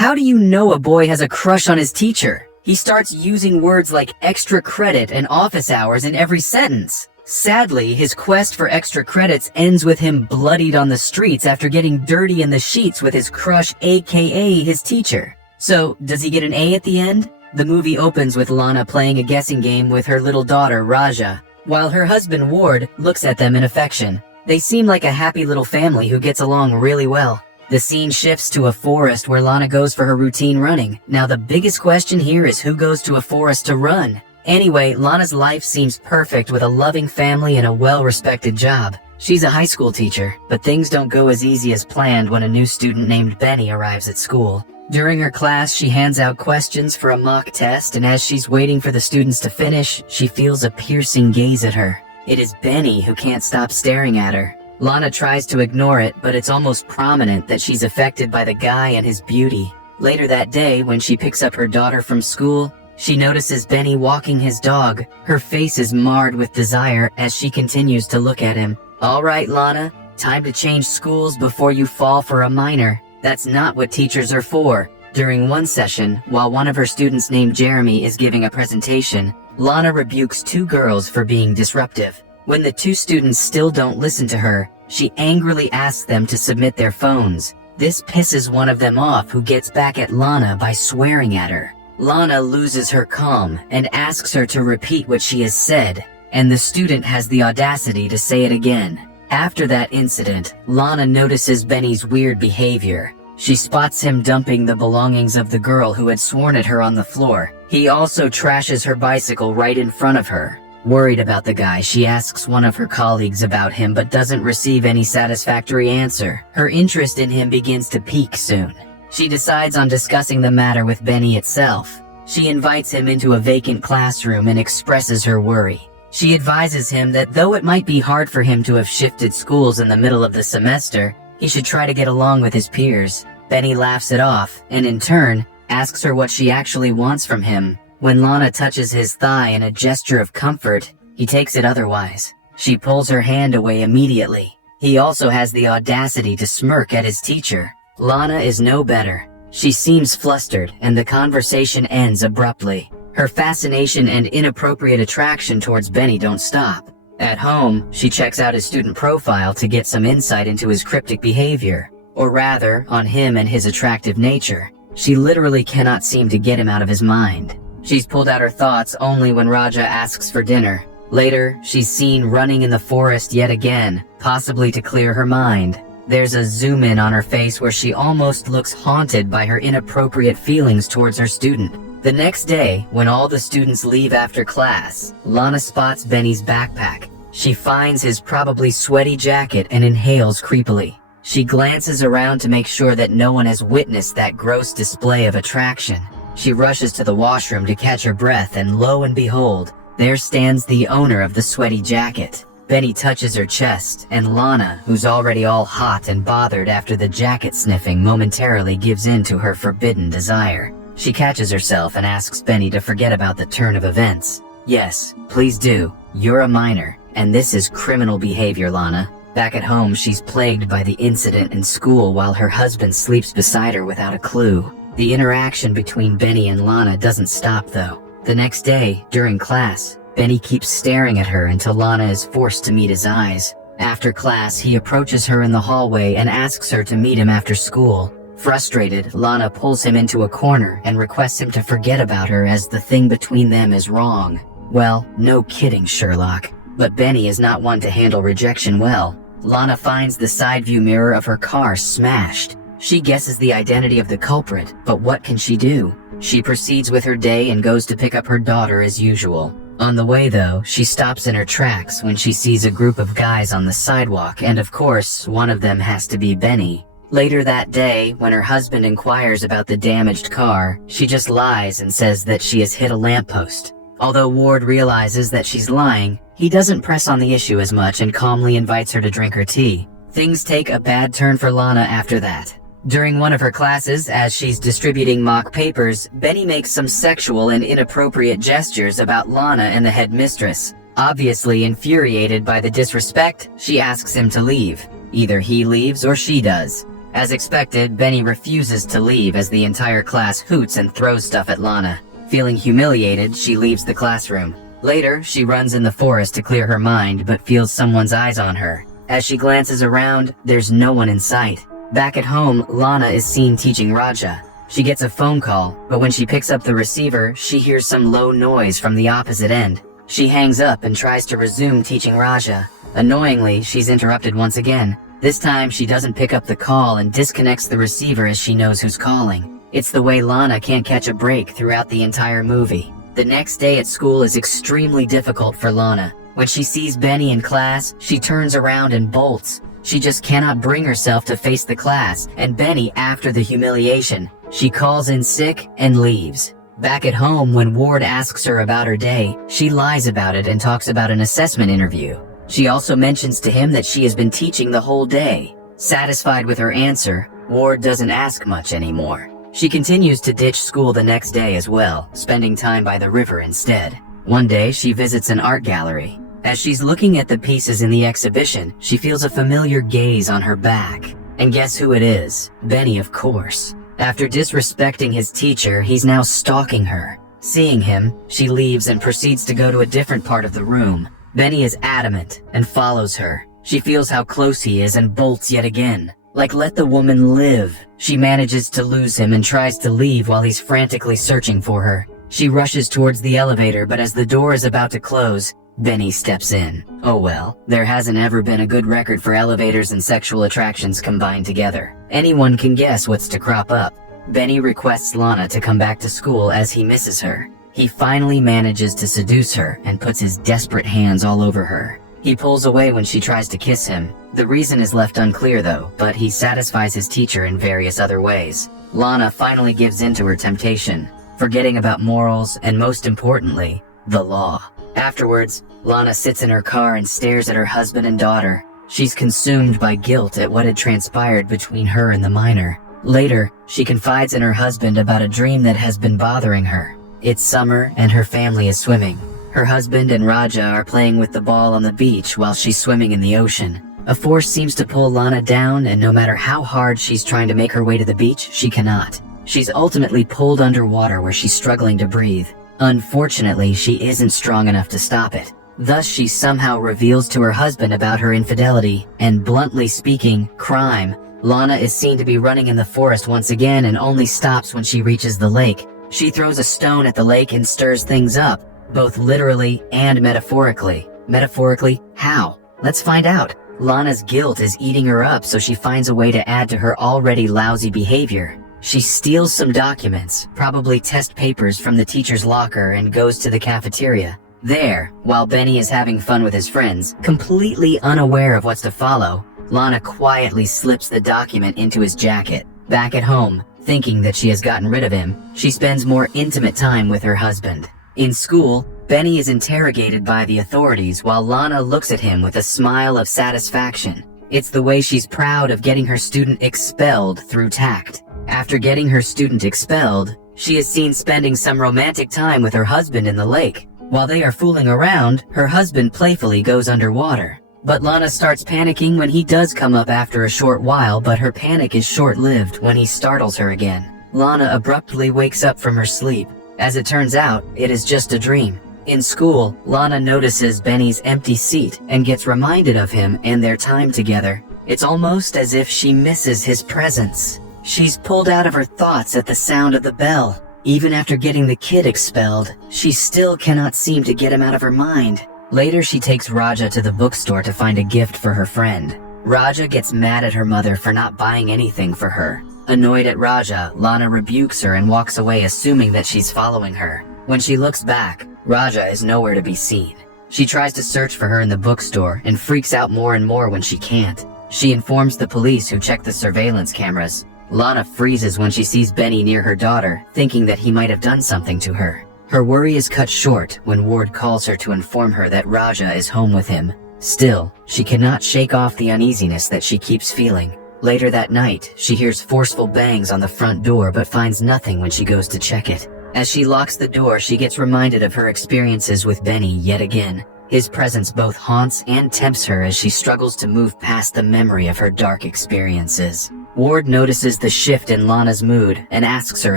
How do you know a boy has a crush on his teacher? He starts using words like extra credit and office hours in every sentence. Sadly, his quest for extra credits ends with him bloodied on the streets after getting dirty in the sheets with his crush, aka his teacher. So, does he get an A at the end? The movie opens with Lana playing a guessing game with her little daughter, Raja, while her husband, Ward, looks at them in affection. They seem like a happy little family who gets along really well. The scene shifts to a forest where Lana goes for her routine running. Now the biggest question here is who goes to a forest to run? Anyway, Lana's life seems perfect with a loving family and a well-respected job. She's a high school teacher, but things don't go as easy as planned when a new student named Benny arrives at school. During her class, she hands out questions for a mock test, and as she's waiting for the students to finish, she feels a piercing gaze at her. It is Benny who can't stop staring at her. Lana tries to ignore it, but it's almost prominent that she's affected by the guy and his beauty. Later that day, when she picks up her daughter from school, she notices Benny walking his dog. Her face is marred with desire as she continues to look at him. All right, Lana, time to change schools before you fall for a minor. That's not what teachers are for. During one session, while one of her students named Jeremy is giving a presentation, Lana rebukes two girls for being disruptive. When the two students still don't listen to her, she angrily asks them to submit their phones. This pisses one of them off, who gets back at Lana by swearing at her. Lana loses her calm and asks her to repeat what she has said, and the student has the audacity to say it again. After that incident, Lana notices Benny's weird behavior. She spots him dumping the belongings of the girl who had sworn at her on the floor. He also trashes her bicycle right in front of her. Worried about the guy, she asks one of her colleagues about him but doesn't receive any satisfactory answer. Her interest in him begins to peak soon. She decides on discussing the matter with Benny itself. She invites him into a vacant classroom and expresses her worry. She advises him that though it might be hard for him to have shifted schools in the middle of the semester, he should try to get along with his peers. Benny laughs it off, and in turn, asks her what she actually wants from him. When Lana touches his thigh in a gesture of comfort, he takes it otherwise. She pulls her hand away immediately. He also has the audacity to smirk at his teacher. Lana is no better. She seems flustered, and the conversation ends abruptly. Her fascination and inappropriate attraction towards Benny don't stop. At home, she checks out his student profile to get some insight into his cryptic behavior, or rather, on him and his attractive nature. She literally cannot seem to get him out of his mind. She's pulled out her thoughts only when Raja asks for dinner. Later, she's seen running in the forest yet again, possibly to clear her mind. There's a zoom in on her face where she almost looks haunted by her inappropriate feelings towards her student. The next day, when all the students leave after class, Lana spots Benny's backpack. She finds his probably sweaty jacket and inhales creepily. She glances around to make sure that no one has witnessed that gross display of attraction. She rushes to the washroom to catch her breath, and lo and behold, there stands the owner of the sweaty jacket. Benny touches her chest, and Lana, who's already all hot and bothered after the jacket sniffing, momentarily gives in to her forbidden desire. She catches herself and asks Benny to forget about the turn of events. Yes, please do. You're a minor, and this is criminal behavior, Lana. Back at home, she's plagued by the incident in school while her husband sleeps beside her without a clue. The interaction between Benny and Lana doesn't stop though. The next day, during class, Benny keeps staring at her until Lana is forced to meet his eyes. After class, he approaches her in the hallway and asks her to meet him after school. Frustrated, Lana pulls him into a corner and requests him to forget about her as the thing between them is wrong. Well, no kidding, Sherlock. But Benny is not one to handle rejection well. Lana finds the side view mirror of her car smashed. She guesses the identity of the culprit, but what can she do? She proceeds with her day and goes to pick up her daughter as usual. On the way though, she stops in her tracks when she sees a group of guys on the sidewalk, and of course, one of them has to be Benny. Later that day, when her husband inquires about the damaged car, she just lies and says that she has hit a lamppost. Although Ward realizes that she's lying, he doesn't press on the issue as much and calmly invites her to drink her tea. Things take a bad turn for Lana after that. During one of her classes, as she's distributing mock papers, Benny makes some sexual and inappropriate gestures about Lana and the headmistress. Obviously infuriated by the disrespect, she asks him to leave. Either he leaves or she does. As expected, Benny refuses to leave as the entire class hoots and throws stuff at Lana. Feeling humiliated, she leaves the classroom. Later, she runs in the forest to clear her mind, but feels someone's eyes on her. As she glances around, there's no one in sight. Back at home, Lana is seen teaching Raja. She gets a phone call, but when she picks up the receiver, she hears some low noise from the opposite end. She hangs up and tries to resume teaching Raja. Annoyingly, she's interrupted once again. This time, she doesn't pick up the call and disconnects the receiver as she knows who's calling. It's the way Lana can't catch a break throughout the entire movie. The next day at school is extremely difficult for Lana. When she sees Benny in class, she turns around and bolts. She just cannot bring herself to face the class, and Benny, after the humiliation, she calls in sick and leaves. Back at home, when Ward asks her about her day, she lies about it and talks about an assessment interview. She also mentions to him that she has been teaching the whole day. Satisfied with her answer, Ward doesn't ask much anymore. She continues to ditch school the next day as well, spending time by the river instead. One day, she visits an art gallery. As she's looking at the pieces in the exhibition, she feels a familiar gaze on her back. And guess who it is? Benny, of course. After disrespecting his teacher, he's now stalking her. Seeing him, she leaves and proceeds to go to a different part of the room. Benny is adamant and follows her. She feels how close he is and bolts yet again. Like, let the woman live. She manages to lose him and tries to leave while he's frantically searching for her. She rushes towards the elevator, but as the door is about to close, Benny steps in. Oh well, there hasn't ever been a good record for elevators and sexual attractions combined together. Anyone can guess what's to crop up. Benny requests Lana to come back to school as he misses her. He finally manages to seduce her and puts his desperate hands all over her. He pulls away when she tries to kiss him. The reason is left unclear though, but he satisfies his teacher in various other ways. Lana finally gives in to her temptation, forgetting about morals and, most importantly, the law. Afterwards, Lana sits in her car and stares at her husband and daughter. She's consumed by guilt at what had transpired between her and the minor. Later, she confides in her husband about a dream that has been bothering her. It's summer and her family is swimming. Her husband and Raja are playing with the ball on the beach while she's swimming in the ocean. A force seems to pull Lana down, and no matter how hard she's trying to make her way to the beach, she cannot. She's ultimately pulled underwater where she's struggling to breathe. Unfortunately, she isn't strong enough to stop it. Thus, she somehow reveals to her husband about her infidelity, and bluntly speaking, crime. Lana is seen to be running in the forest once again and only stops when she reaches the lake. She throws a stone at the lake and stirs things up, both literally and metaphorically. Metaphorically, how? Let's find out. Lana's guilt is eating her up, so she finds a way to add to her already lousy behavior. She steals some documents, probably test papers from the teacher's locker, and goes to the cafeteria. There, while Benny is having fun with his friends, completely unaware of what's to follow, Lana quietly slips the document into his jacket. Back at home, thinking that she has gotten rid of him, she spends more intimate time with her husband. In school, Benny is interrogated by the authorities while Lana looks at him with a smile of satisfaction. It's the way she's proud of getting her student expelled through tact. After getting her student expelled, she is seen spending some romantic time with her husband in the lake. While they are fooling around, her husband playfully goes underwater. But Lana starts panicking when he does come up after a short while, but her panic is short-lived when he startles her again. Lana abruptly wakes up from her sleep. As it turns out, it is just a dream. In school, Lana notices Benny's empty seat and gets reminded of him and their time together. It's almost as if she misses his presence. She's pulled out of her thoughts at the sound of the bell. Even after getting the kid expelled, she still cannot seem to get him out of her mind. Later, she takes Raja to the bookstore to find a gift for her friend. Raja gets mad at her mother for not buying anything for her. Annoyed at Raja, Lana rebukes her and walks away, assuming that she's following her. When she looks back, Raja is nowhere to be seen. She tries to search for her in the bookstore and freaks out more and more when she can't. She informs the police, who check the surveillance cameras. Lana freezes when she sees Benny near her daughter, thinking that he might have done something to her. Her worry is cut short when Ward calls her to inform her that Raja is home with him. Still, she cannot shake off the uneasiness that she keeps feeling. Later that night, she hears forceful bangs on the front door but finds nothing when she goes to check it. As she locks the door, she gets reminded of her experiences with Benny yet again. His presence both haunts and tempts her as she struggles to move past the memory of her dark experiences. Ward notices the shift in Lana's mood and asks her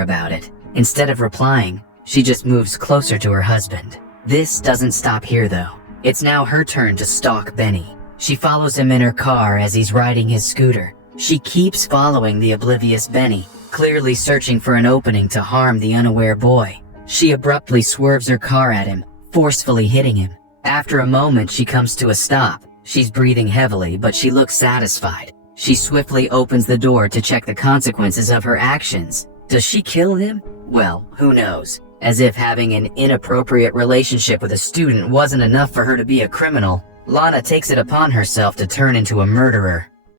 about it. Instead of replying, she just moves closer to her husband. This doesn't stop here though. It's now her turn to stalk Benny. She follows him in her car as he's riding his scooter. She keeps following the oblivious Benny, clearly searching for an opening to harm the unaware boy. She abruptly swerves her car at him, forcefully hitting him. After a moment, she comes to a stop. She's breathing heavily, but she looks satisfied. She swiftly opens the door to check the consequences of her actions. Does she kill him? Well, who knows? As if having an inappropriate relationship with a student wasn't enough for her to be a criminal, Lana takes it upon herself to turn into a murderer.